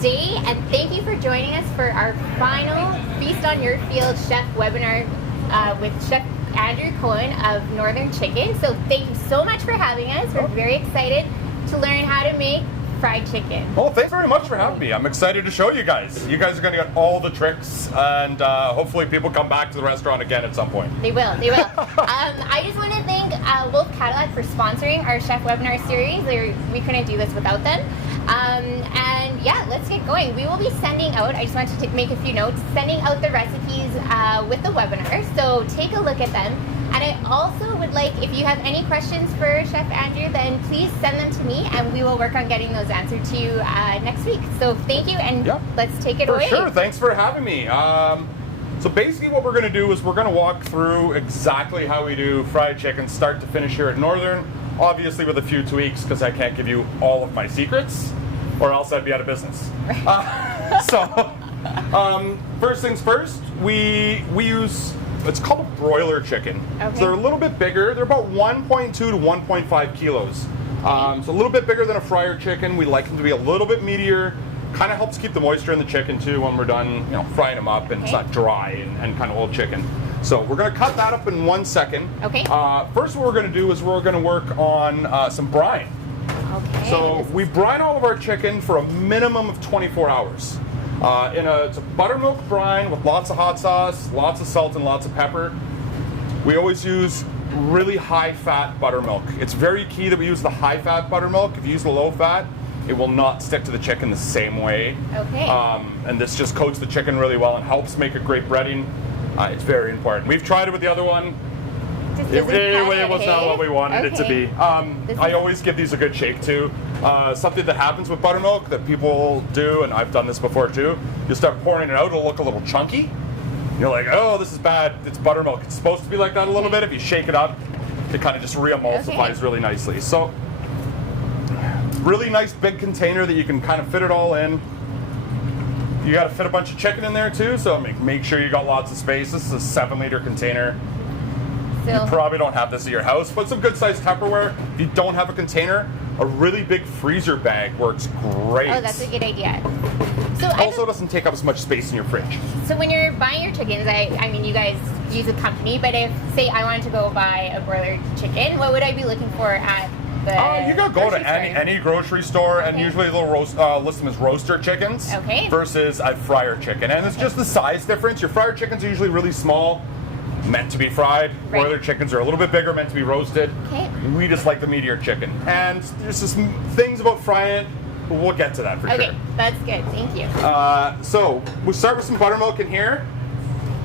day, and thank you for joining us for our final Feast on Your Field Chef webinar with Chef Andrew Cowan of Northern Chicken. So thank you so much for having us. We're very excited to learn how to make fried chicken. Well, thanks very much for having me. I'm excited to show you guys. You guys are going to get all the tricks, and hopefully people come back to the restaurant again at some point. They will. I just want to thank Wolfe Cadillac for sponsoring our chef webinar series. We couldn't do this without them. And yeah, let's get going. We will be sending out, I just wanted to make a few notes, sending out the recipes with the webinar, so take a look at them. And I also would like, if you have any questions for Chef Andrew, then please send them to me, and we will work on getting those answered to you next week. So thank you, and let's take it away. For sure, thanks for having me. So basically what we're going to do is we're going to walk through exactly how we do fried chicken start to finish here at Northern, obviously with a few tweaks because I can't give you all of my secrets or else I'd be out of business. First things first, we use, it's called a broiler chicken. Okay. So they're a little bit bigger. They're about 1.2 to 1.5 kilos. So a little bit bigger than a fryer chicken. We like them to be a little bit meatier. Kind of helps keep the moisture in the chicken too when we're done, frying them up, and it's not dry and kind of old chicken. So we're going to cut that up in 1 second. Okay. First, what we're going to do is we're going to work on some brine. Okay. So we brine all of our chicken for a minimum of 24 hours. It's a buttermilk brine with lots of hot sauce, lots of salt, and lots of pepper. We always use really high-fat buttermilk. It's very key that we use the high-fat buttermilk. If you use the low-fat, it will not stick to the chicken the same way. Okay. And this just coats the chicken really well and helps make a great breading. It's very important. We've tried it with the other one. It was not what we wanted it to be. I always give these a good shake too. Something that happens with buttermilk that people do, and I've done this before too, you start pouring it out, it'll look a little chunky. You're like, oh, this is bad. It's buttermilk. It's supposed to be like that a little bit. If you shake it up, it kind of just re-emulsifies really nicely. So, really nice big container that you can kind of fit it all in. You got to fit a bunch of chicken in there too, so make sure you got lots of space. This is a 7-liter container. You probably don't have this at your house. Put some good sized Tupperware. If you don't have a container, a really big freezer bag works great. Oh, that's a good idea. So also doesn't take up as much space in your fridge. So when you're buying your chickens, I mean, you guys use a company, but if, say, I wanted to go buy a broiler chicken, what would I be looking for at the you gotta go to any grocery store, and usually they'll list them as roaster chickens versus a fryer chicken. And it's just the size difference. Your fryer chickens are usually really small, meant to be fried. Broiler chickens are a little bit bigger, meant to be roasted. Okay. We just like the meatier chicken. And there's just things about frying it. We'll get to that for sure. Okay, that's good. Thank you. So we'll start with some buttermilk in here.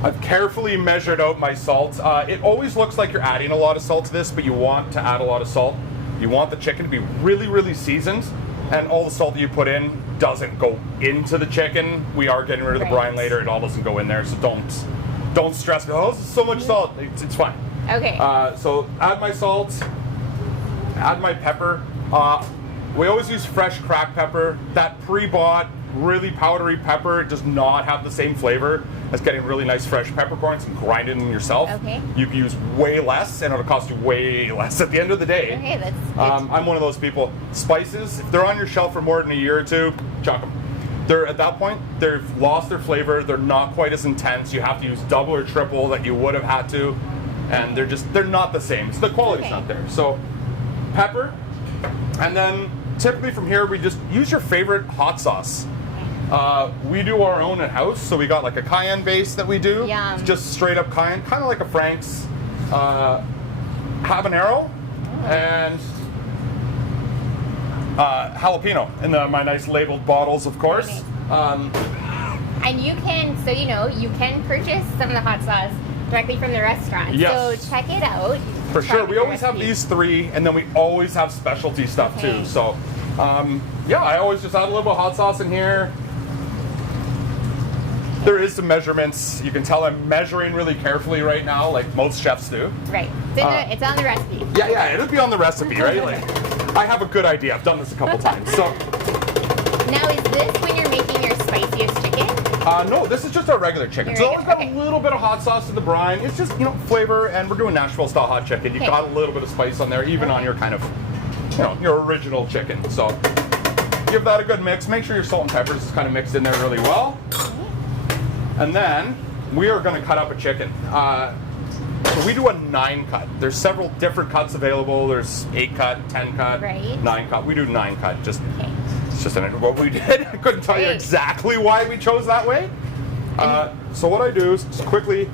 I've carefully measured out my salt. It always looks like you're adding a lot of salt to this, but you want to add a lot of salt. You want the chicken to be really, really seasoned, and all the salt that you put in doesn't go into the chicken. We are getting rid of the brine later. It all doesn't go in there, so don't stress. Oh, this is so much salt. It's fine. Okay. So add my salt, add my pepper. We always use fresh cracked pepper. That pre-bought, really powdery pepper does not have the same flavor as getting really nice fresh peppercorns and grinding them yourself. Okay. You can use way less, and it'll cost you way less at the end of the day. Okay, that's good. I'm one of those people. Spices, if they're on your shelf for more than a year or two, chuck them. At that point, they've lost their flavor. They're not quite as intense. You have to use double or triple that you would have had to, and they're not the same. So the quality's not there. So pepper, and then typically from here we just use your favorite hot sauce. We do our own at house, so we got like a cayenne base that we do. It's just straight up cayenne, kind of like a Frank's habanero, and jalapeno in my nice labeled bottles, of course. And you can purchase some of the hot sauce directly from the restaurant. Yes. So check it out. For sure. We always have these 3, and then we always have specialty stuff too. So, I always just add a little bit of hot sauce in here. There is some measurements. You can tell I'm measuring really carefully right now, like most chefs do. Right. It's on the recipe. Yeah, it'll be on the recipe, right? I have a good idea. I've done this a couple times. So. Now, is this when you're making your spiciest chicken? No, this is just our regular chicken. So it's got a little bit of hot sauce in the brine. It's just, flavor, and we're doing Nashville style hot chicken. You got a little bit of spice on there, even on your kind of, your original chicken. So, give that a good mix. Make sure your salt and peppers is kind of mixed in there really well. And then we are going to cut up a chicken. So we do a 9 cut. There's several different cuts available. There's 8 cut, 10 cut, 9 cut. We do 9 cut. Just it's just what we did. I couldn't tell you exactly why we chose that way. So what I do is just quickly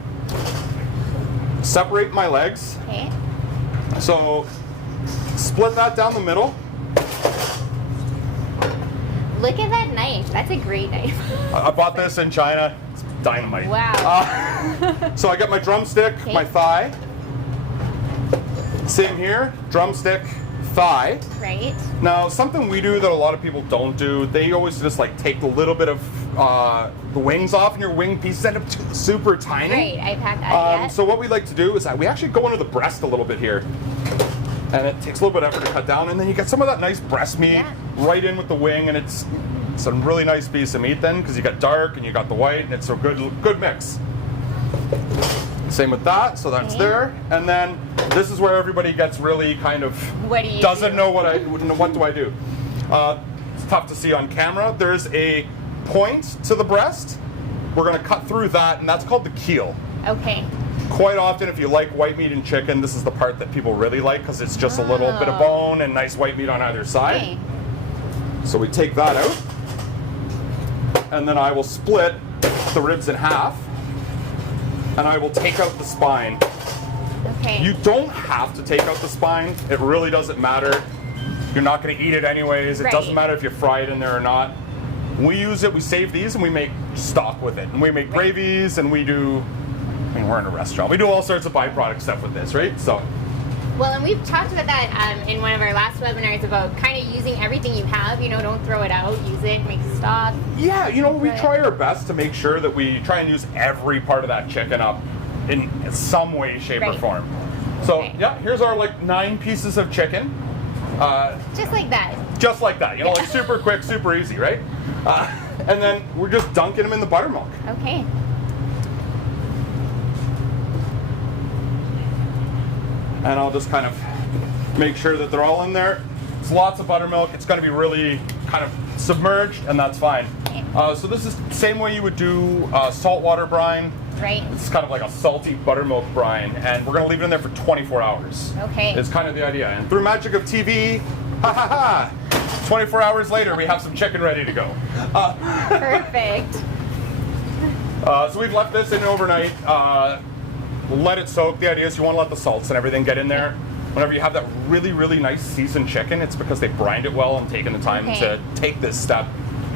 separate my legs. Okay. So split that down the middle. Look at that knife. That's a great knife. I bought this in China. It's dynamite. Wow. So I got my drumstick, my thigh. Same here, drumstick, thigh. Right. Now, something we do that a lot of people don't do, they always just like take a little bit of the wings off, and your wing pieces end up super tiny. Right, I packed that. So what we like to do is we actually go into the breast a little bit here. And it takes a little bit of effort to cut down, and then you get some of that nice breast meat right in with the wing, and it's a really nice piece of meat then, because you got dark and you got the white, and it's a good mix. Same with that, so that's there. And then this is where everybody gets really kind of doesn't know what do I do. It's tough to see on camera. There's a point to the breast. We're going to cut through that, and that's called the keel. Okay. Quite often, if you like white meat and chicken, this is the part that people really like because it's just a little bit of bone and nice white meat on either side. Okay. So we take that out, and then I will split the ribs in half, and I will take out the spine. Okay. You don't have to take out the spine. It really doesn't matter. You're not going to eat it anyways. It doesn't matter if you fry it in there or not. We use it, we save these, and we make stock with it. And we make gravies, and we do... I mean, we're in a restaurant. We do all sorts of byproduct stuff with this, right? So. Well, and we've talked about that in one of our last webinars about kind of using everything you have. You know, don't throw it out. Use it, make stock. Yeah, you know, we try our best to make sure that we try and use every part of that chicken up in some way, shape, or form. So, yeah, here's our 9 pieces of chicken. Just like that. Just like that. You know, like super quick, super easy, right? And then we're just dunking them in the buttermilk. Okay. And I'll just kind of make sure that they're all in there. It's lots of buttermilk. It's going to be really kind of submerged, and that's fine. So this is the same way you would do saltwater brine. Right. It's kind of like a salty buttermilk brine, and we're going to leave it in there for 24 hours. Okay. It's kind of the idea. And through magic of TV, 24 hours later, we have some chicken ready to go. Perfect. So we've left this in overnight. Let it soak. The idea is you want to let the salts and everything get in there. Whenever you have that really, really nice seasoned chicken, it's because they brined it well and taken the time to take this step.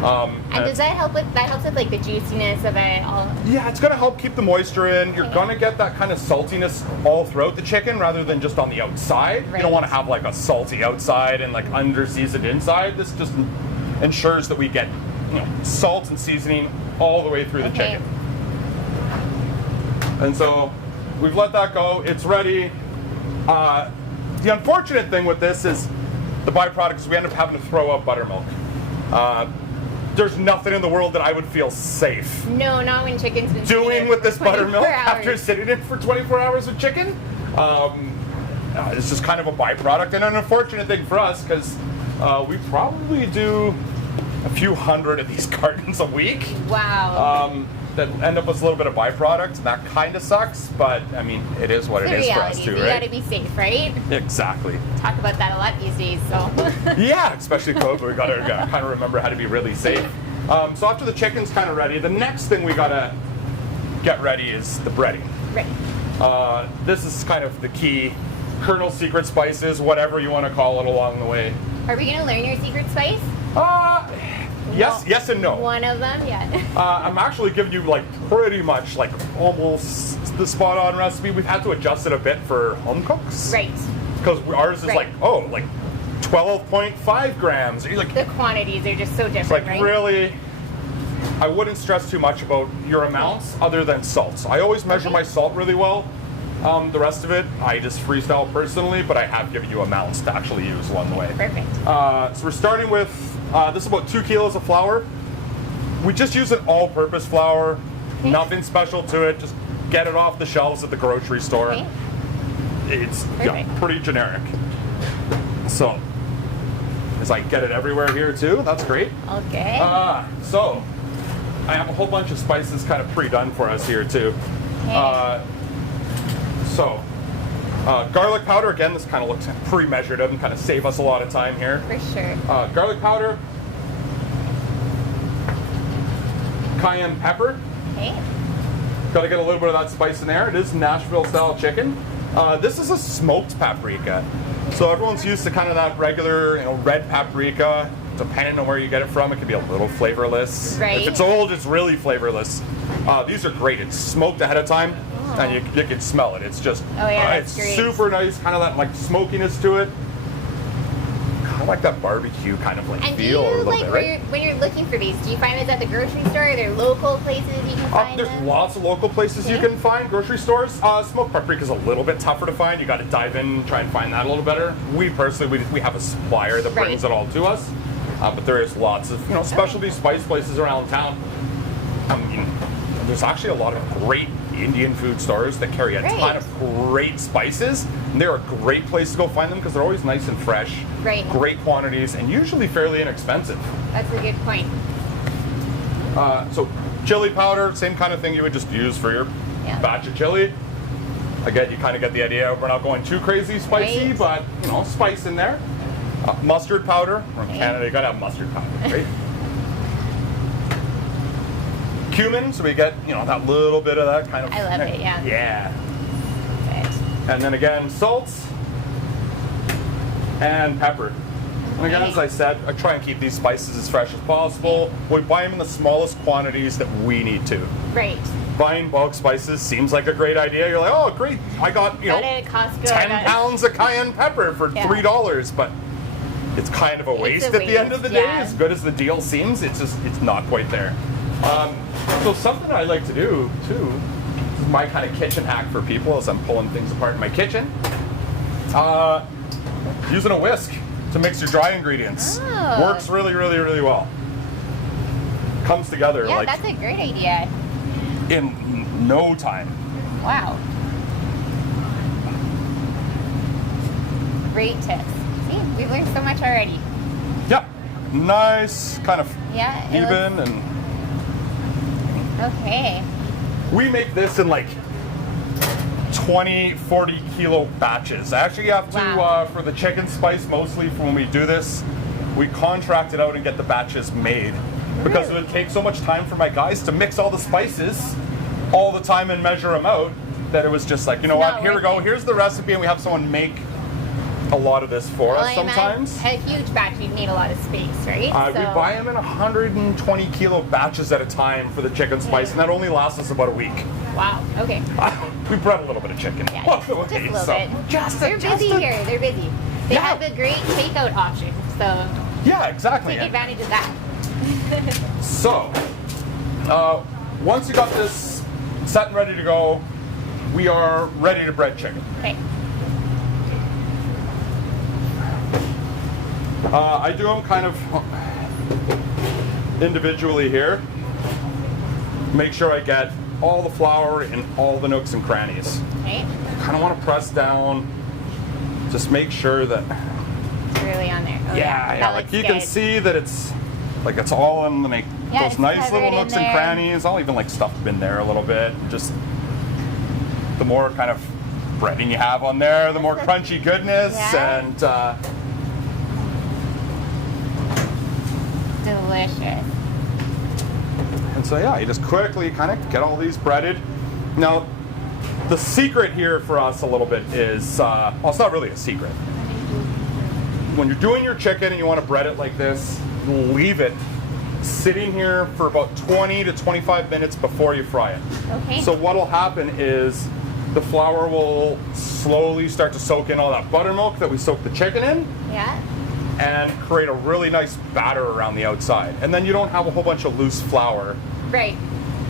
And does that help with like the juiciness of it all? Yeah, it's going to help keep the moisture in. You're going to get that kind of saltiness all throughout the chicken rather than just on the outside. You don't want to have like a salty outside and like under seasoned inside. This just ensures that we get salt and seasoning all the way through the chicken. And so we've let that go. It's ready. The unfortunate thing with this is the byproduct is we end up having to throw out buttermilk. There's nothing in the world that I would feel safe. No, not when chicken's been doing with this buttermilk after sitting in for 24 hours with chicken. It's just kind of a byproduct and an unfortunate thing for us because we probably do a few hundred of these cartons a week. Wow. That end up with a little bit of byproduct, and that kind of sucks, but I mean, it is what it is for us too, right? You gotta be safe, right? Exactly. Talk about that a lot these days, so. Yeah, especially COVID, we gotta kind of remember how to be really safe. So after the chicken's kind of ready, the next thing we gotta get ready is the breading. Right. This is kind of the key. Colonel's secret spices, whatever you want to call it along the way. Are we gonna learn your secret spice? Yes and no. One of them, yeah. I'm actually giving you like pretty much like almost the spot on recipe. We've had to adjust it a bit for home cooks. Right. Because ours is like 12.5 grams. You're like, the quantities are just so different, like really, I wouldn't stress too much about your amounts other than salt. I always measure my salt really well. The rest of it, I just freestyle personally, but I have given you amounts to actually use along the way. Perfect. So we're starting with, this is about 2 kilos of flour. We just use an all-purpose flour, nothing special to it, just get it off the shelves at the grocery store. It's pretty generic. So, because I get it everywhere here too. That's great. Okay. So I have a whole bunch of spices kind of pre-done for us here too. Okay. Garlic powder, again, this kind of looks pre-measured and kind of save us a lot of time here. For sure. Garlic powder, cayenne pepper. Okay. Got to get a little bit of that spice in there. It is Nashville style chicken. This is a smoked paprika. So everyone's used to kind of that regular, red paprika. Depending on where you get it from, it can be a little flavorless. Right. If it's old, it's really flavorless. These are great. It's smoked ahead of time, and you can smell it. It's just, that's it's great. super nice, kind of that like smokiness to it. Kind of like that barbecue kind of like And feel a little bit, right? when you're looking for these, do you find this at the grocery store? Are there local places you can find There's them? lots of local places you can find, grocery stores. Smoked paprika is a little bit tougher to find. You got to dive in, try and find that a little better. We personally, we have a supplier that brings it all to us. But there is lots of specialty spice places around town. I mean, there's actually a lot of great Indian food stores that carry a ton of great spices. And they're a great place to go find them because they're always nice and fresh, great quantities, and usually fairly inexpensive. That's a good point. So chili powder, same kind of thing you would just use for your batch of chili. Again, you kind of get the idea. We're not going too crazy spicy, but spice in there. Mustard powder. We're in Canada, you gotta have mustard powder, right? Cumin, so we get that little bit of that kind of. I love it. Yeah. Yeah. Good. And then again, salt and pepper. And again, as I said, I try and keep these spices as fresh as possible. We buy them in the smallest quantities that we need to. Right. Buying bulk spices seems like a great idea. You're like, oh, great! I got it at Costco, 10 pounds of cayenne pepper for $3, but it's kind of a waste at the end of the day. As good as the deal seems, it's not quite there. So something I like to do too, this is my kind of kitchen hack for people as I'm pulling things apart in my kitchen. Using a whisk to mix your dry ingredients. Works really, really, really well. Comes together Yeah, that's a great idea. in no time. Wow. Great tips. See, we've learned so much already. Yep. Nice, kind of even and. Okay. We make this in like 20, 40 kilo batches. I actually have to, for the chicken spice mostly, for when we do this, we contract it out and get the batches made. Because it would take so much time for my guys to mix all the spices all the time and measure them out, that it was just like, what, here we go, here's the recipe, and we have someone make a lot of this for us sometimes. A huge batch, you'd need a lot of space, right? We buy them in 120 kilo batches at a time for the chicken spice, and that only lasts us about a week. Wow, okay. We brought a little bit of chicken. Yeah, just a little bit. They're busy here, they're busy. They have a great takeout option, so yeah, exactly. Take advantage of that. So, once you got this set and ready to go, we are ready to bread chicken. Okay. I do them kind of individually here. Make sure I get all the flour in all the nooks and crannies. Okay. Kind of want to press down, just make sure that it's really on there. Yeah, like you can see that it's all in those nice little nooks and crannies. I'll even stuff them in there a little bit. Just the more kind of breading you have on there, the more crunchy goodness and delicious. And so you just quickly kind of get all these breaded. Now, the secret here for us a little bit is, well, it's not really a secret. When you're doing your chicken and you want to bread it like this, leave it sitting here for about 20 to 25 minutes before you fry it. Okay. So what'll happen is the flour will slowly start to soak in all that buttermilk that we soaked the chicken in. Yeah. And create a really nice batter around the outside. And then you don't have a whole bunch of loose flour. Right.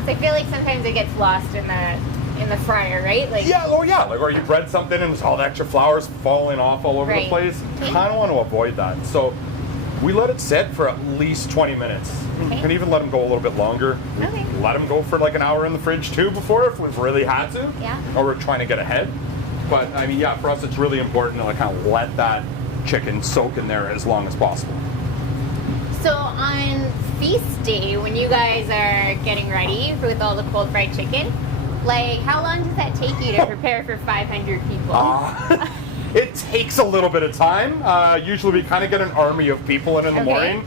So I feel like sometimes it gets lost in the fryer, right? Or you bread something and all the extra flour's falling off all over the place. Kind of want to avoid that. So we let it sit for at least 20 minutes. Okay. You can even let them go a little bit longer. Okay. Let them go for an hour in the fridge too before if we've really had to. Yeah. Or we're trying to get ahead. But I mean, for us it's really important to kind of let that chicken soak in there as long as possible. So on feast day, when you guys are getting ready with all the cold fried chicken, like how long does that take you to prepare for 500 people? It takes a little bit of time. Usually we kind of get an army of people in the morning.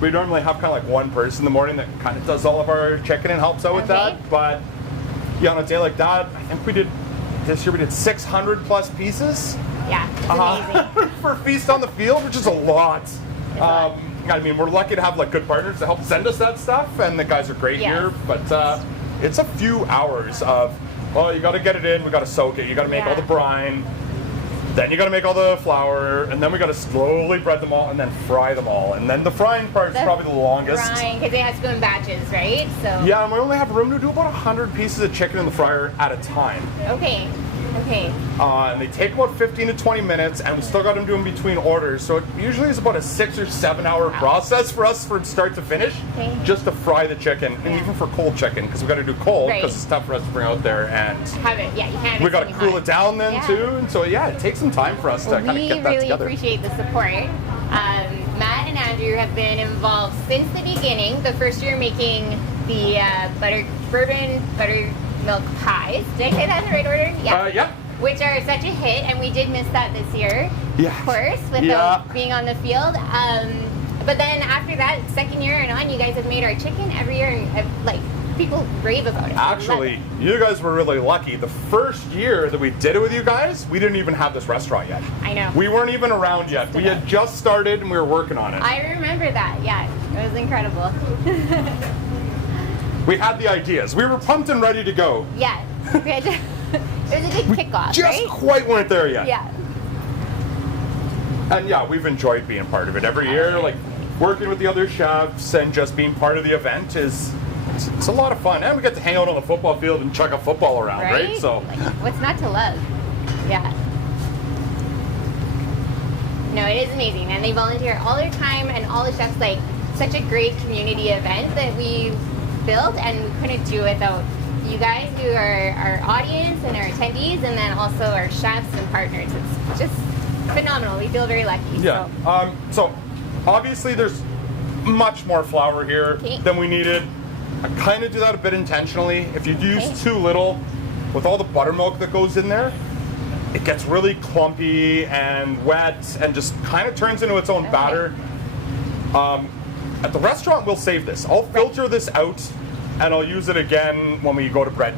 We normally have kind of like one person in the morning that kind of does all of our chicken and helps out with that. But yeah, on a day like that, I think this year we did 600 plus pieces. Yeah, it's amazing. For Feast on the Field, which is a lot. I mean, we're lucky to have like good partners to help send us that stuff, and the guys are great here. But it's a few hours of, well, you got to get it in, we got to soak it, you got to make all the brine, then you got to make all the flour, and then we got to slowly bread them all and then fry them all. And then the frying part is probably the longest. Frying, because they have to go in batches, right? So yeah, and we only have room to do about 100 pieces of chicken in the fryer at a time. Okay. And they take about 15 to 20 minutes, and we still got them doing between orders. So it usually is about a 6 or 7 hour process for us from start to finish, just to fry the chicken, and even for cold chicken, because we got to do cold because it's tough for us to bring out there and have it. Yeah, you can't. We got to cool it down then too, and so it takes some time for us to kind of get that together. We really appreciate the support. Matt and Andrew have been involved since the beginning. The first year making the bourbon buttermilk pies. Did I say that in the right order? Yeah. Which are such a hit, and we did miss that this year, of course, without being on the field. But then after that, second year and on, you guys have made our chicken every year, and like people rave about it. Actually, you guys were really lucky. The first year that we did it with you guys, we didn't even have this restaurant yet. I know. We weren't even around yet. We had just started, and we were working on it. I remember that. Yeah, it was incredible. We had the ideas. We were pumped and ready to go. Yeah. It was a good kickoff, just quite weren't there yet. Yeah. And yeah, we've enjoyed being part of it every year. Like working with the other chefs and just being part of the event it's a lot of fun. And we get to hang out on the football field and chuck a football around, right? So like, what's not to love? Yeah. No, it is amazing, and they volunteer all their time, and all the chefs, like such a great community event that we built, and we couldn't do it without you guys, who are our audience and our attendees, and then also our chefs and partners. It's just phenomenal. We feel very lucky. Yeah. So obviously there's much more flour here than we needed. I kind of do that a bit intentionally. If you use too little, with all the buttermilk that goes in there, it gets really clumpy and wet and just kind of turns into its own batter. At the restaurant, we'll save this. I'll filter this out, and I'll use it again when we go to bread.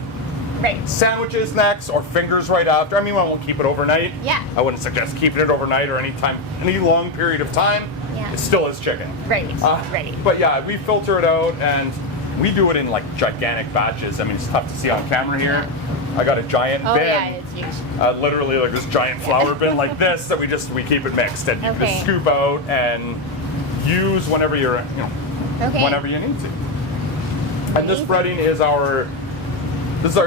Right. Sandwiches next, or fingers right after. I mean, I won't keep it overnight. Yeah. I wouldn't suggest keeping it overnight or any long period of time. Yeah. It still is chicken. Right. Right. But yeah, we filter it out, and we do it in like gigantic batches. I mean, it's tough to see on camera here. I got a giant bin. Oh yeah, it's huge. Literally like this giant flour bin like this that we keep it mixed, and you just scoop out and use whenever whenever you need to. And this breading is our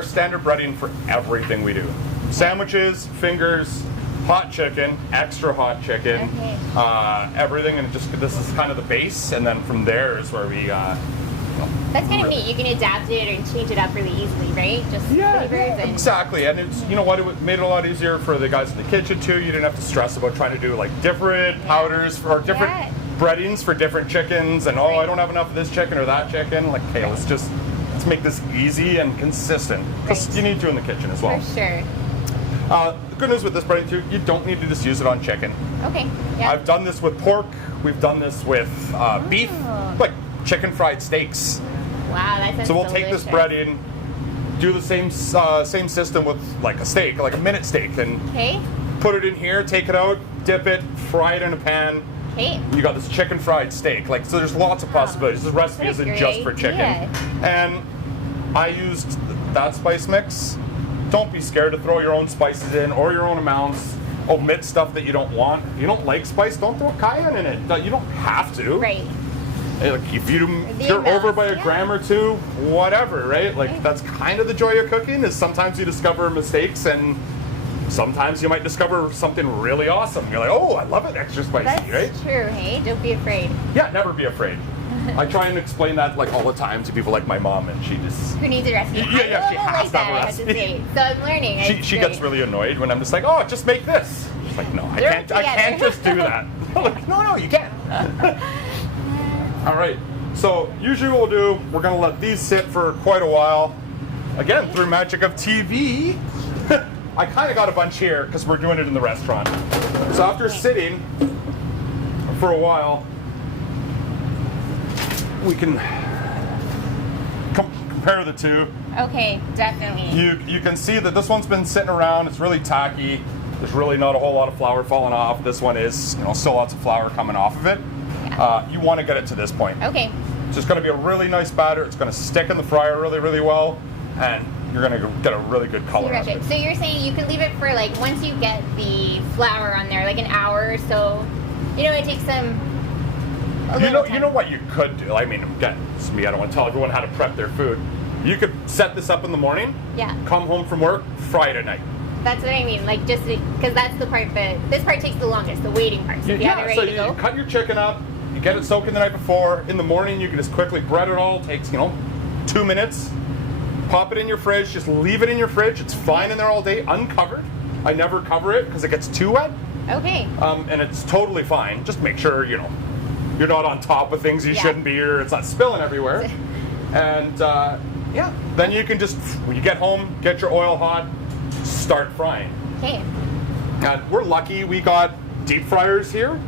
standard breading for everything we do. Sandwiches, fingers, hot chicken, extra hot chicken, everything, and this is kind of the base, and then from there is where we. That's kind of neat. You can adapt it and change it up really easily, right? Just flavors and exactly. And it's it made it a lot easier for the guys in the kitchen too. You didn't have to stress about trying to do like different powders or different breadings for different chickens, and I don't have enough of this chicken or that chicken. Like, hey, let's make this easy and consistent, because you need to in the kitchen as well. For sure. The good news with this breading too, you don't need to just use it on chicken. Okay. Yeah. I've done this with pork. We've done this with beef, like chicken fried steaks. Wow, that sounds So we'll delicious. take this breading, do the same system with like a steak, like a minute steak, and put it in here, take it out, dip it, fry it in a pan. You got this chicken fried steak. Like, so there's lots of possibilities. This recipe isn't just for chicken. And I used that spice mix. Don't be scared to throw your own spices in or your own amounts. Omit stuff that you don't want. If you don't like spice, don't throw cayenne in it. You don't have to. Right. If you're over by a gram or two, whatever, right? Like, that's kind of the joy of cooking, is sometimes you discover mistakes, and sometimes you might discover something really awesome. You're like, oh, I love it extra spicy, right? That's true, hey? Don't be afraid. Yeah, never be afraid. I try and explain that like all the time to people like my mom, and she just... Who needs a recipe? Yeah, she has to have a recipe. So I'm learning. She gets really annoyed when I'm just like, oh, just make this. It's like, no, I Throw it can't. I together. can't just do that. Like, no, you can't. All right. So usually what we'll do, we're gonna let these sit for quite a while. Again, through magic of TV, I kind of got a bunch here because we're doing it in the restaurant. So after sitting for a while, we can compare the two. Okay, definitely. You can see that this one's been sitting around. It's really tacky. There's really not a whole lot of flour falling off. This one is, still lots of flour coming off of it. Yeah. You want to get it to this point. Okay. It's just going to be a really nice batter. It's going to stick in the fryer really, really well, and you're going to get a really good color out of it. So you're saying you can leave it for like, once you get the flour on there, like an hour or so. It takes them a little time. You know what you could do? I mean, again, it's me. I don't want to tell everyone how to prep their food. You could set this up in the morning. Yeah. Come home from work, fry it at night. That's what I mean. Like, just because that's the part this part takes the longest, the waiting part. So if you have it ready to go. You cut your chicken up. You get it soaking the night before. In the morning, you can just quickly bread it all. It takes 2 minutes. Pop it in your fridge. Just leave it in your fridge. It's fine in there all day, uncovered. I never cover it because it gets too wet. Okay. And it's totally fine. Just make sure you're not on top of things you shouldn't be, or it's not spilling everywhere. And then you can just, when you get home, get your oil hot, start frying. Okay. And we're lucky we got deep fryers here.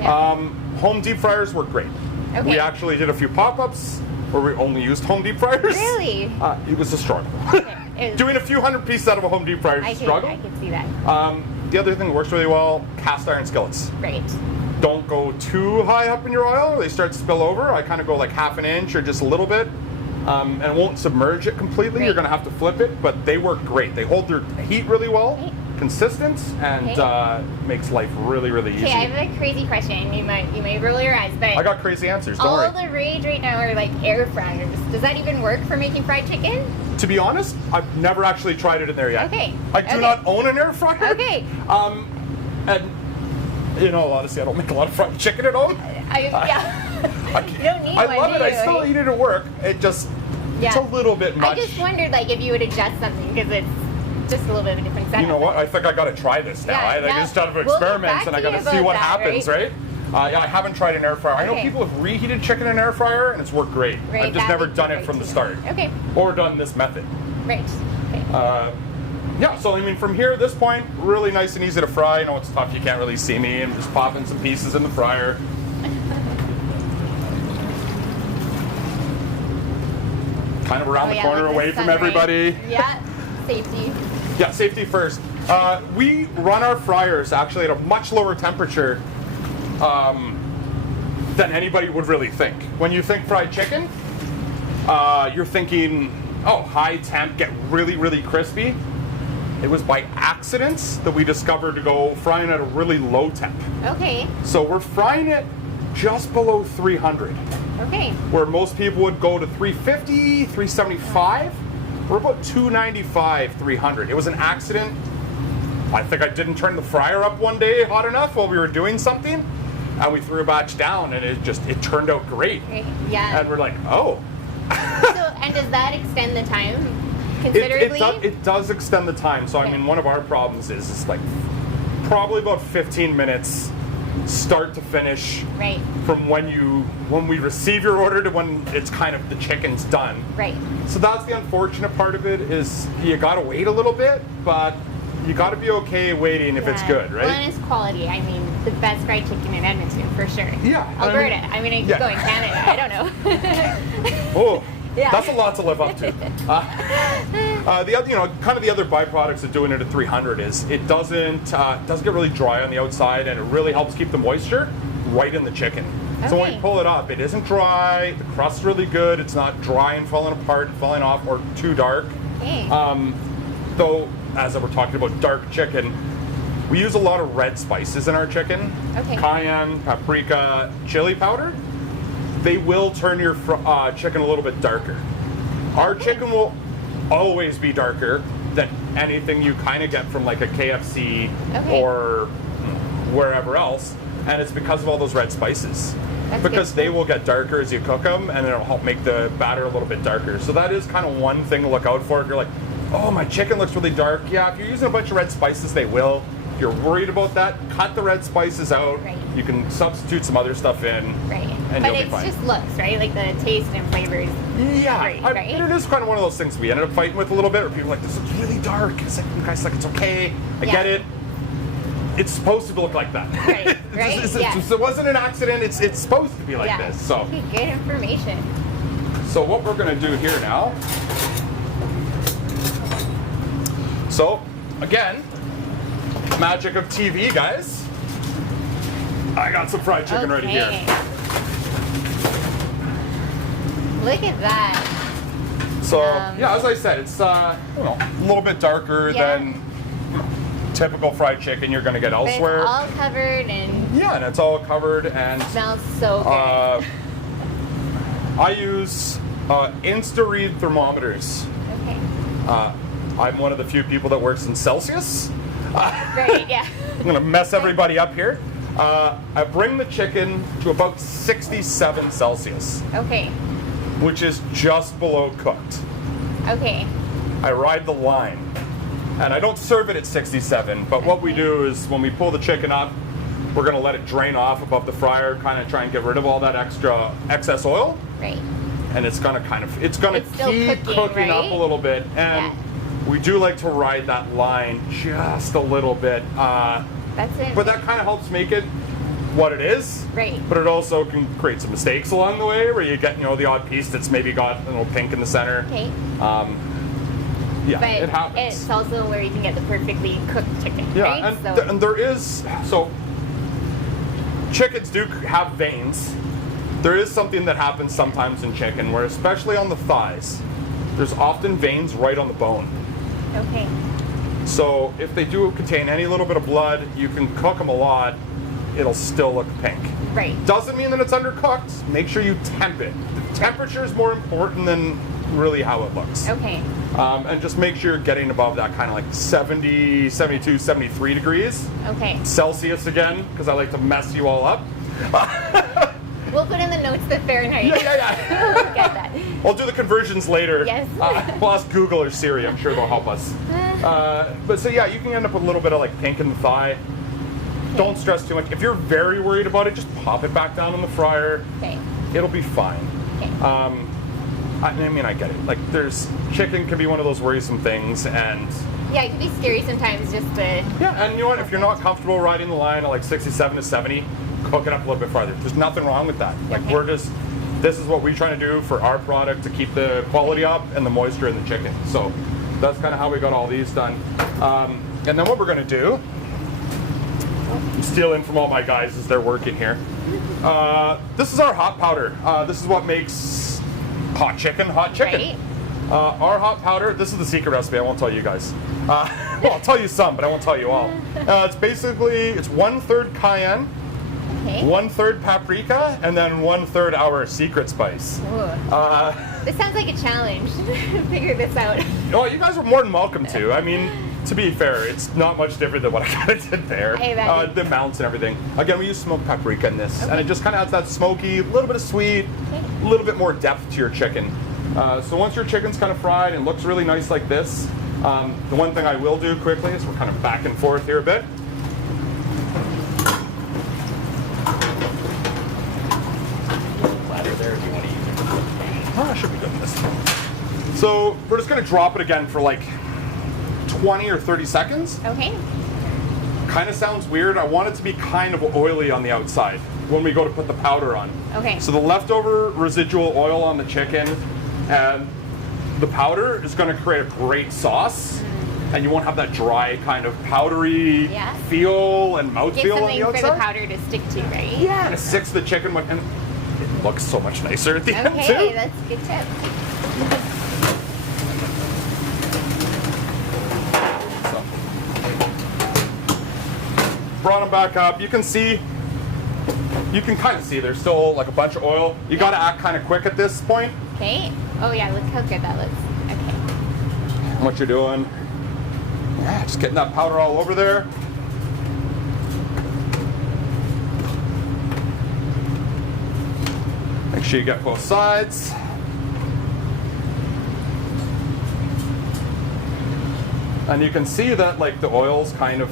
Yeah. Home deep fryers work great. Okay. We actually did a few pop-ups where we only used home deep fryers. Really? It was a struggle. Okay. Doing a few hundred pieces out of a home deep fryer is a struggle. I can see that. The other thing that works really well, cast iron skillets. Great. Don't go too high up in your oil, or they start to spill over. I kind of go like half an inch or just a little bit. And it won't submerge it completely. You're going to have to flip it, but they work great. They hold their heat really well, consistent, and makes life really, really easy. Okay, I have a crazy question. You might roll your eyes, but I got crazy answers. Don't all worry. the rage right now are like air fryers. Does that even work for making fried chicken? To be honest, I've never actually tried it in there yet. Okay. I do not own an air fryer. Okay. And honestly, I don't make a lot of fried chicken at home. You don't need one. I love it. I still eat it at work. It just it's a little bit much. I just wondered if you would adjust something because it's just a little bit of a different setup. You know what? I think I got to try this now. I just done experiments, and I got to see what happens, right? I haven't tried an air fryer. I know people have reheated chicken in an air fryer, and it's worked great. I've just never done it from the start. Okay. Or done this method. Right. Okay. So I mean, from here at this point, really nice and easy to fry. I know it's tough. You can't really see me. I'm just popping some pieces in the fryer. Kind of around the corner, away from everybody. Yeah, safety. Yeah, safety first. We run our fryers actually at a much lower temperature than anybody would really think. When you think fried chicken, you're thinking, oh, high temp, get really, really crispy. It was by accident that we discovered to go frying at a really low temp. Okay. So we're frying it just below 300. Okay. Where most people would go to 350, 375. We're about 295, 300. It was an accident. I think I didn't turn the fryer up one day hot enough while we were doing something, and we threw a batch down, and it turned out great. Yeah. And we're like, oh. And does that extend the time considerably? It does extend the time. So I mean, one of our problems is like probably about 15 minutes start to finish, right, from when we receive your order to when it's kind of the chicken's done. Right. So that's the unfortunate part of it, is you gotta wait a little bit, but you gotta be okay waiting if it's good, right? Well, and it's quality. I mean, the best fried chicken in Edmonton for sure. Yeah. Alberta. I mean, I could go in Canada. I don't know. Oh. Yeah. That's a lot to live up to. The other, kind of the other byproducts of doing it at 300 is it doesn't get really dry on the outside, and it really helps keep the moisture right in the chicken. Okay. So when you pull it up, it isn't dry. The crust's really good. It's not dry and falling apart, falling off, or too dark. Okay. Though, as we're talking about dark chicken, we use a lot of red spices in our chicken. Okay. Cayenne, paprika, chili powder. They will turn your chicken a little bit darker. Our chicken will always be darker than anything you kind of get from like a KFC or wherever else, and it's because of all those red spices. Because they will get darker as you cook them, and it'll help make the batter a little bit darker. So that is kind of one thing to look out for. If you're like, oh, my chicken looks really dark. Yeah, if you're using a bunch of red spices, they will. if you're worried about that, cut the red spices out. Right. You can substitute some other stuff in. Right. And But you'll be it's fine. just looks, right? Like the taste and flavors. Yeah, Great, right? it is kind of one of those things we ended up fighting with a little bit, where people are like, this is really dark. It's like, you guys, like, it's okay. I Yeah. get it. It's supposed to look like that. Right, right, yeah. It wasn't an accident. It's supposed to be like Yeah. this. So, Okay, good information. so what we're gonna do here now. So, again, magic of TV, guys. I got some fried chicken ready here. Look at that. So, yeah, as I said, it's a little bit darker Yeah. than typical fried chicken you're going to get But elsewhere. it's all covered and Yeah, and it's all covered, and smells so good. I use Insta-read thermometers. Okay. I'm one of the few people that works in Celsius. Right, yeah. I'm going to mess everybody up here. I bring the chicken to about 67 Celsius, Okay. which is just below cooked. Okay. I ride the line. And I don't serve it at 67, but what we do is when we pull the chicken up, we're gonna let it drain off above the fryer, kind of try and get rid of all that excess oil. Right. And it's gonna It's still keep cooking up right? a little bit. And we do like to ride that line just a little bit. That's it. But that kind of helps make it what it is. Right. But it also can create some mistakes along the way, where you get, the odd piece that's maybe got a little pink in the center. Okay. Yeah, But it happens. it's also where you can get the perfectly cooked chicken, Yeah, right? and there is, so chickens do have veins. There is something that happens sometimes in chicken, where especially on the thighs, there's often veins right on the bone. Okay. So if they do contain any little bit of blood, you can cook them a lot, it'll still look pink. Right. Doesn't mean that it's undercooked. Make sure you temp it. The temperature is more important than really how it looks. Okay. And just make sure you're getting above that kind of like 70, 72, 73 degrees. Okay. Celsius again, because I like to mess you all up. We'll put in the notes the Fahrenheit. Yeah. We'll get that. I'll do the conversions later. Yes. We'll ask Google or Siri. I'm sure they'll help us. But so yeah, you can end up with a little bit of like pink in the thigh. Don't stress too much. If you're very worried about it, just pop it back down in the fryer. Okay. It'll be fine. Okay. I mean, I get it. Like, chicken can be one of those worrisome things, and Yeah, it can be scary sometimes just to... yeah, and you know what? If you're not comfortable riding the line at like 67 to 70, cook it up a little bit farther. There's nothing wrong with that. Like, Okay. this is what we're trying to do for our product to keep the quality up and the moisture in the chicken. So that's kind of how we got all these done. And then what we're going to do, I'm stealing from all my guys as they're working here. This is our hot powder. This is what makes hot chicken. Right. Our hot powder, this is the secret recipe, I won't tell you guys. Well, I'll tell you some, but I won't tell you all. It's 1/3 cayenne, Okay. 1/3 paprika, and then 1/3 our secret spice. Ooh. This sounds like a challenge. Figure this out. Well, you guys are more than welcome to. I mean, to be fair, it's not much different than what I kind of did there. I imagine. The amounts and everything. Again, we use smoked paprika in this, and it just kind of adds that smoky, a little bit of sweet, a little bit more depth to your chicken. So once your chicken's kind of fried and looks really nice like this, the one thing I will do quickly is we're kind of back and forth here a bit. Ladder there if you want to use it. I should be doing this. So we're just going to drop it again for like 20 or 30 seconds. Okay. Kind of sounds weird. I want it to be kind of oily on the outside when we go to put the powder on. Okay. So the leftover residual oil on the chicken and the powder is going to create a great sauce. And you won't have that dry kind of powdery feel and Get mouthfeel on something the for outside. the powder to stick to, right? Yeah, and it sticks to the chicken, and it looks so much nicer at the end too. Okay, that's a good tip. Brought them back up. You can kind of see there's still like a bunch of oil. You got to act kind of quick at this point. Okay. Oh yeah, look how good that looks. Okay. What you're doing. Yeah, just getting that powder all over there. Make sure you get both sides. And you can see that like the oil's kind of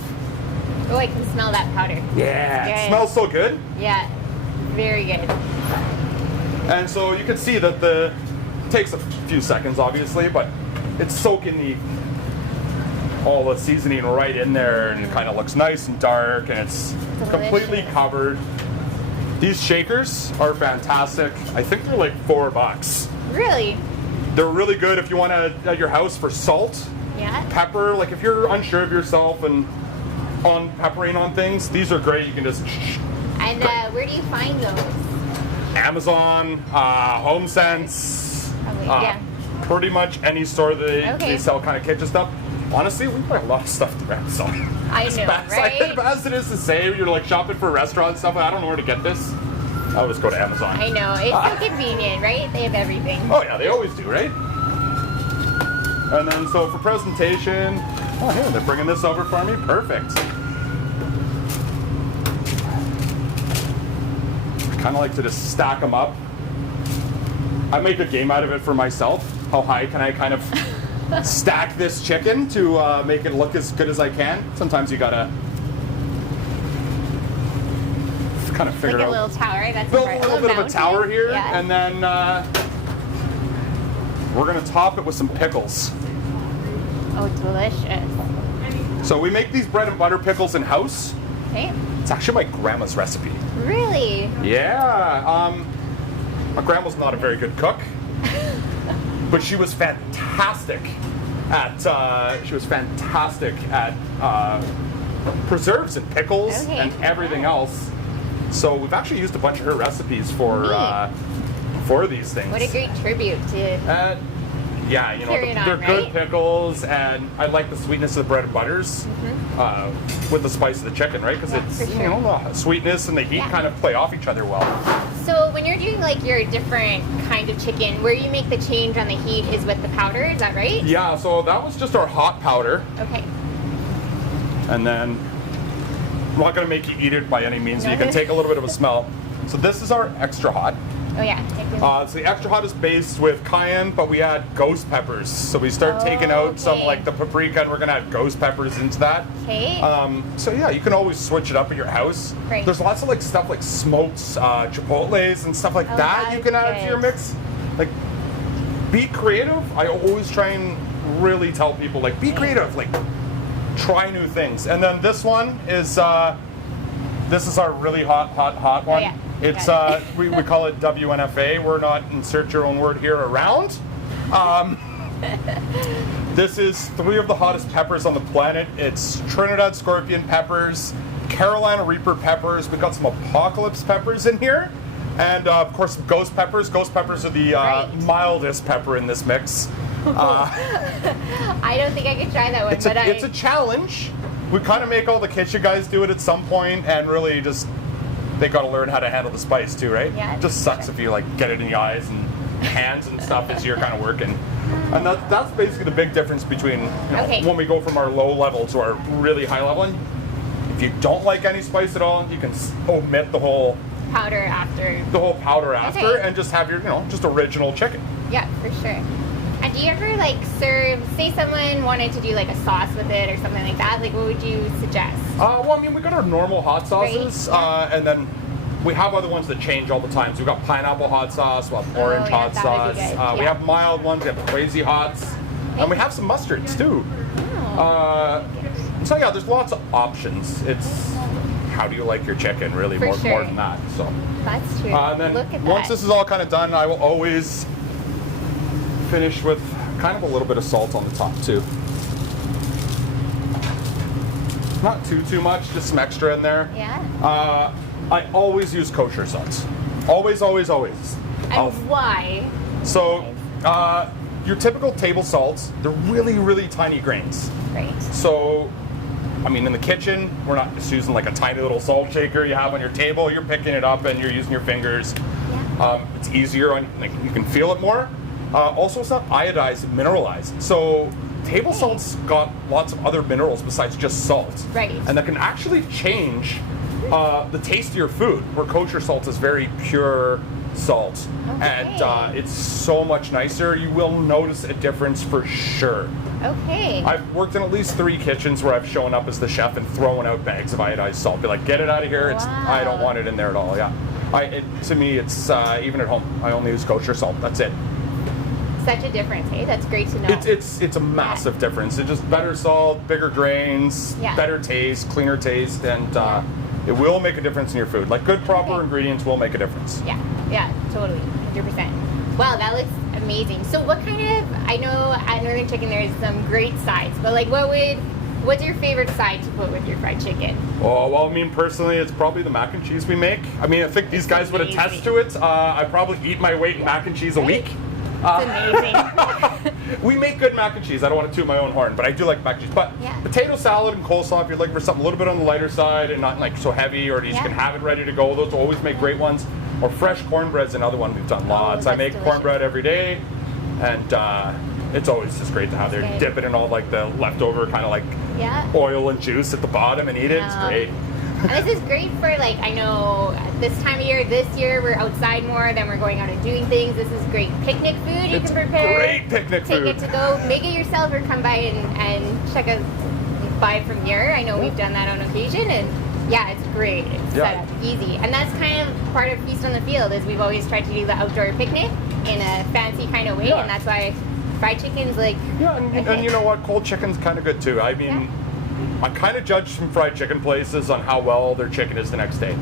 Oh, I can smell that powder. Yeah, it Good. smells so good. Yeah, very good. And so you can see that it takes a few seconds, obviously, but it's soaking all the seasoning right in there, and it kind of looks nice and dark, and it's completely covered. These shakers are fantastic. I think they're like $4. Really? They're really good if you want to at your house for salt, pepper. Like if you're unsure of yourself and on peppering on things, these are great. You can just. And where do you find those? Amazon, HomeSense, pretty much any store that they sell kind of kitchen stuff. Honestly, we buy a lot of stuff through Amazon. I know, right? As it is to say, you're like shopping for a restaurant and stuff, I don't know where to get this. I always go to Amazon. I know, it's so convenient, right? They have everything. Oh yeah, they always do, right? And then so for presentation, oh here, they're bringing this over for me, perfect. I kind of like to just stack them up. I make a game out of it for myself. How high can I kind of stack this chicken to make it look as good as I can? Sometimes you gotta kind of figure like it out. Like a little tower, that's build a little bit of a tower here, and then we're gonna top it with some pickles. Oh, delicious. So we make these bread and butter pickles in house. Okay. It's actually my grandma's recipe. Really? Yeah. My grandma's not a very good cook, but she was fantastic at preserves and pickles and everything else. So we've actually used a bunch of her recipes for these things. What a great tribute to. Yeah, you know, they're good pickles, and I like the sweetness of the bread and butters with the spice of the chicken, right? Because it's you know, the sweetness and the heat kind of play off each other well. So when you're doing like your different kind of chicken, where you make the change on the heat is with the powder, is that right? Yeah, so that was just our hot powder. Okay. And then I'm not going to make you eat it by any means. You can take a little bit of a smell. So this is our extra hot. Oh yeah. So the extra hot is based with cayenne, but we add ghost peppers. So we start taking out some like the paprika, and we're gonna add ghost peppers into that. Okay. So yeah, you can always switch it up at your house. Right. There's lots of like stuff like smoked chipotles and stuff like that you can add to your mix. Like, be creative. I always try and really tell people like, be creative. Like, try new things. And then this one is this is our really hot one. Oh, yeah. It's we call it WNFA. We're not, insert your own word here, around. This is 3 of the hottest peppers on the planet. It's Trinidad Scorpion peppers, Carolina Reaper peppers. We got some Apocalypse peppers in here, and of course ghost peppers. Ghost peppers are the mildest pepper in this mix. I don't think I could try that one. It's a challenge. We kind of make all the kitchen guys do it at some point, and really just they got to learn how to handle the spice too, right? Yeah. It just sucks if you like get it in the eyes and hands and stuff as you're kind of working. And that's basically the big difference between when we go from our low level to our really high level. And if you don't like any spice at all, you can omit the whole powder after. And just have your just original chicken. Yeah, for sure. And do you ever like serve, say someone wanted to do like a sauce with it or something like that, like what would you suggest? Well, I mean, we got our normal hot sauces, and then we have other ones that change all the time. So we've got pineapple hot sauce, we have orange hot sauce, we have mild ones, we have crazy hots, and we have some mustards too. So yeah, there's lots of options. It's how do you like your chicken, really, more than that. So that's true. And then look at once this is all kind of done, I will always finish with kind of a little bit of salt on the top too. Not too much, just some extra in there. Yeah. I always use kosher salt. Always. And why? So, your typical table salts, they're really tiny grains. Right. So, I mean, in the kitchen, we're not just using like a tiny little salt shaker you have on your table. You're picking it up and you're using your fingers. Yeah. It's easier, like, you can feel it more. Also, it's not iodized, mineralized. So table salt's got lots of other minerals besides just salt. Right. And that can actually change the taste of your food, where kosher salt is very pure, salt. Okay. And it's so much nicer. You will notice a difference for sure. Okay. I've worked in at least 3 kitchens where I've shown up as the chef and thrown out bags of iodized salt. Be like, get it out of here. I don't want it in there at all. Yeah. To me, it's even at home. I only use kosher salt. That's it. Such a difference, hey? That's great to know. It's a massive difference. It's just better salt, bigger grains, better taste, cleaner taste, and it will make a difference in your food. Like good proper ingredients will make a difference. Yeah, totally, 100%. Wow, that looks amazing. So what kind of, I know at Northern Chicken there's some great sides, but like what's your favorite side to put with your fried chicken? Oh, well, I mean, personally, it's probably the mac and cheese we make. I mean, I think these guys would attest to it. I probably eat my weight in mac and cheese a week. It's amazing. We make good mac and cheese. I don't want to toot my own horn, but I do like mac and cheese. But potato salad and coleslaw, if you're looking for something a little bit on the lighter side and not like so heavy, or you just can have it ready to go, those will always make great ones. Or fresh cornbread's another one we've done lots. I make cornbread every day, and it's always just great to have there. Dip it in all like the leftover kind of like oil and juice at the bottom and eat it. It's great. And this is great for, like, I know this time of year, this year we're outside more, then we're going out and doing things. This is great picnic food you can prepare. Great picnic food. Take it to go, make it yourself, or come by and check out, buy it from here. I know we've done that on occasion, and it's great. It's set up easy. And that's kind of part of Feast on the Field, is we've always tried to do the outdoor picnic in a fancy kind of way, and that's why fried chicken's like... Yeah, and you know what? Cold chicken's kind of good too. I mean... I kind of judge some fried chicken places on how well their chicken is the next day.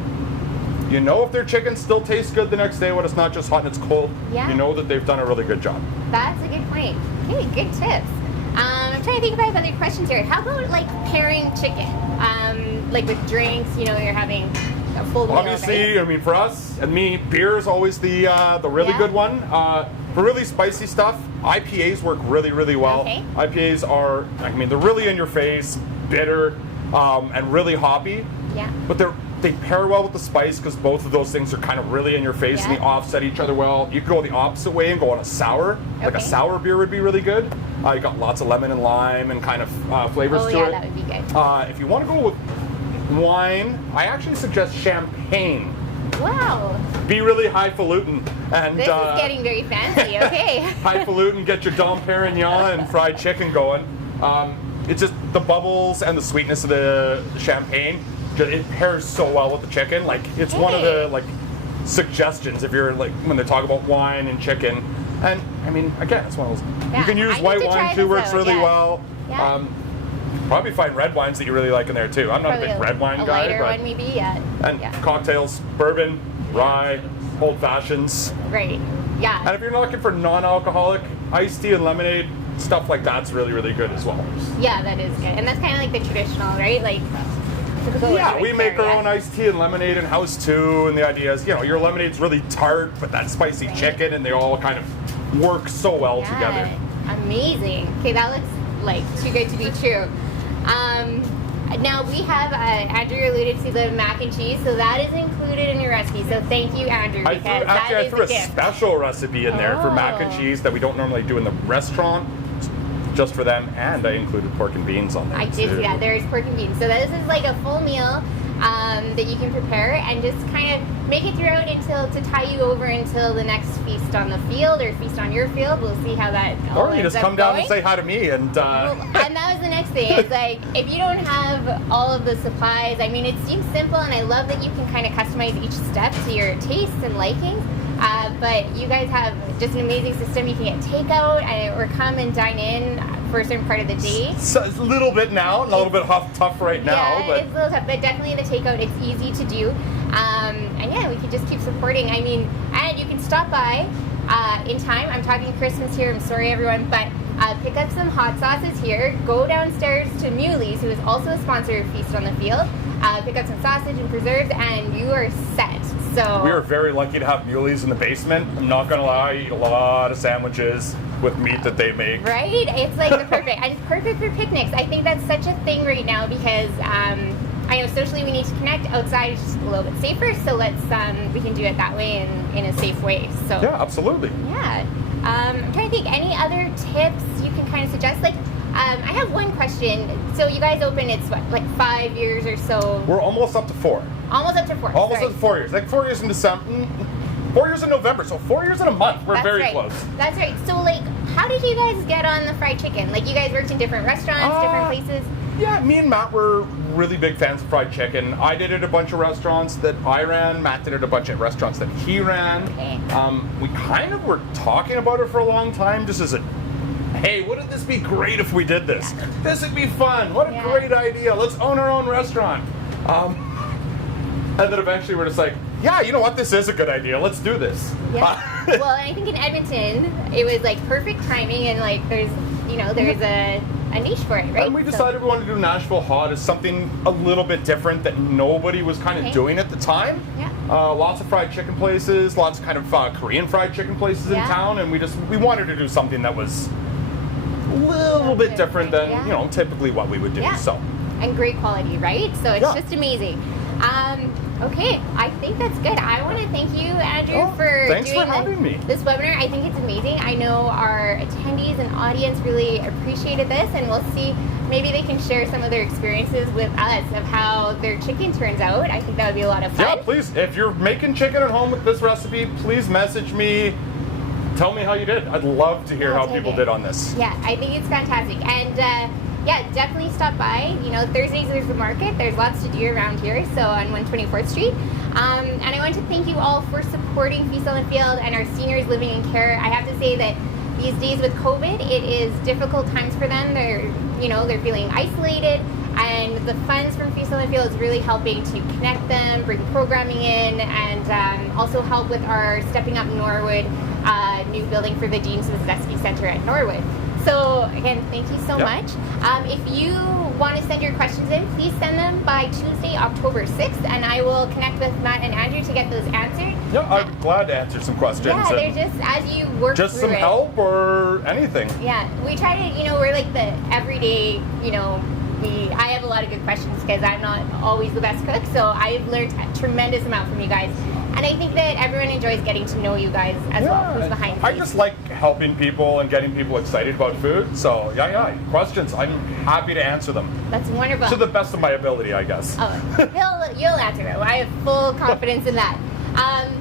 You know if their chicken still tastes good the next day when it's not just hot and it's cold, you know that they've done a really good job. That's a good point. Okay, good tips. I'm trying to think if I have other questions here. How about like pairing chicken? Like with drinks, you know, you're having a full meal. Obviously, I mean, for us and me, beer is always the really good one. For really spicy stuff, IPAs work really, really well. IPAs are, I mean, they're really in your face, bitter, and really hoppy. But they pair well with the spice because both of those things are kind of really in your face and they offset each other well. You could go the opposite way and go on a sour. Like a sour beer would be really good. You got lots of lemon and lime and kind of flavors to it. That would be good. If you want to go with wine, I actually suggest champagne. Wow. Be really highfalutin. And this is getting very fancy, okay. Highfalutin, get your Dom Perignon and fried chicken going. It's just the bubbles and the sweetness of the champagne. It pairs so well with the chicken. Like, it's one of the like suggestions if you're like when they talk about wine and chicken. And I mean, again, it's one of those. You can use white wine too, works really well. Probably find red wines that you really like in there too. I'm not a big red wine guy, lighter one maybe, and cocktails, bourbon, rye, old fashions. Right. Yeah. And if you're not looking for non-alcoholic, iced tea and lemonade, stuff like that's really, really good as well. Yeah, that is good. And that's kind of like the traditional, right? Like typical. Yeah, we make our own iced tea and lemonade in house too. And the idea is, you know, your lemonade's really tart, but that spicy chicken, and they all kind of work so well together. Amazing. Okay, that looks like too good to be true. Now we have, Andrew alluded to the mac and cheese, so that is included in your recipe. So thank you, Andrew, because I threw a special recipe in there for mac and cheese that we don't normally do in the restaurant, just for them, and I included pork and beans on there. I did see that. There's pork and beans. So this is like a full meal that you can prepare and just kind of make it throughout to tie you over until the next feast on the field or feast on your field. We'll see how that all Or you just come down and say hi to me and and that was the next thing. It's like, if you don't have all of the supplies, I mean, it seems simple, and I love that you can kind of customize each step to your tastes and likings. But you guys have just an amazing system. You can get takeout or come and dine in for a certain part of the day. So it's a little bit now, a little bit tough right now. Yeah, it's a little tough, but definitely the takeout, it's easy to do. And yeah, we could just keep supporting. I mean, and you can stop by in time. I'm talking Christmas here, I'm sorry everyone, but pick up some hot sauces here. Go downstairs to Muley's, who is also a sponsor of Feast on the Field. Pick up some sausage and preserves, and you are set. So we are very lucky to have Muley's in the basement. I'm not gonna lie, I eat a lot of sandwiches with meat that they make. Right? It's like the perfect, and it's perfect for picnics. I think that's such a thing right now because I know socially we need to connect. Outside is just a little bit safer, so let's we can do it that way in a safe way. So yeah, absolutely. Yeah. I'm trying to think any other tips you can kind of suggest. Like, I have one question. So you guys open, it's what, like 5 years or so? We're almost up to 4. Almost up to 4. Almost up to 4 years. Like 4 years in December. 4 years in November, so 4 years in a month. We're very close. That's right. So, like, how did you guys get on the fried chicken? Like, you guys worked in different restaurants, different places? Yeah, me and Matt were really big fans of fried chicken. I did it at a bunch of restaurants that I ran. Matt did it at a bunch of restaurants that he ran. Okay. We kind of were talking about it for a long time, just as a, hey, wouldn't this be great if we did this? Yeah. This would be fun. What a great idea. Let's own our own restaurant. And then eventually we're just like, yeah, you know what? This is a good idea. Let's do this. Yeah. Well, I think in Edmonton, it was like perfect timing, and like there's a niche for it, right? And we decided we wanted to do Nashville Hot as something a little bit different that nobody was kind of doing at the time. Yeah. Lots of fried chicken places, lots of kind of Korean fried chicken places in town, and we wanted to do something that was a little bit different than typically what we would do. Yeah. So. And great quality, right? So it's just amazing. Okay, I think that's good. I want to thank you, Andrew, for doing this webinar. I think it's amazing. I know our attendees and audience really appreciated this, and we'll see, maybe they can share some of their experiences with us of how their chicken turns out. I think that would be a lot of fun. Yeah, please, if you're making chicken at home with this recipe, please message me. Tell me how you did. I'd love to hear how people did on this. Yeah, I think it's fantastic. And yeah, definitely stop by. You know, Thursdays there's the market. There's lots to do around here, so on 124th Street. And I want to thank you all for supporting Feast on the Field and our seniors living in care. I have to say that these days with COVID, it is difficult times for them. They're feeling isolated, and the funds from Feast on the Field is really helping to connect them, bring programming in, and also help with our Stepping Up Norwood new building for the Dean Swizdowski Center at Norwood. So again, thank you so much. If you want to send your questions in, please send them by Tuesday, October 6th, and I will connect with Matt and Andrew to get those answered. Yeah, I'm glad to answer some questions. Yeah, they're just as you work just through some help or anything. Yeah, we try to, we're like the everyday, I have a lot of good questions because I'm not always the best cook, so I've learned a tremendous amount from you guys. And I think that everyone enjoys getting to know you guys as well, who's behind the scenes. I just like helping people and getting people excited about food. So, questions, I'm happy to answer them. That's wonderful. To the best of my ability, I guess. Oh, you'll answer them. I have full confidence in that.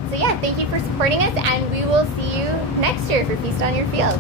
So, thank you for supporting us, and we will see you next year for Feast on Your Field.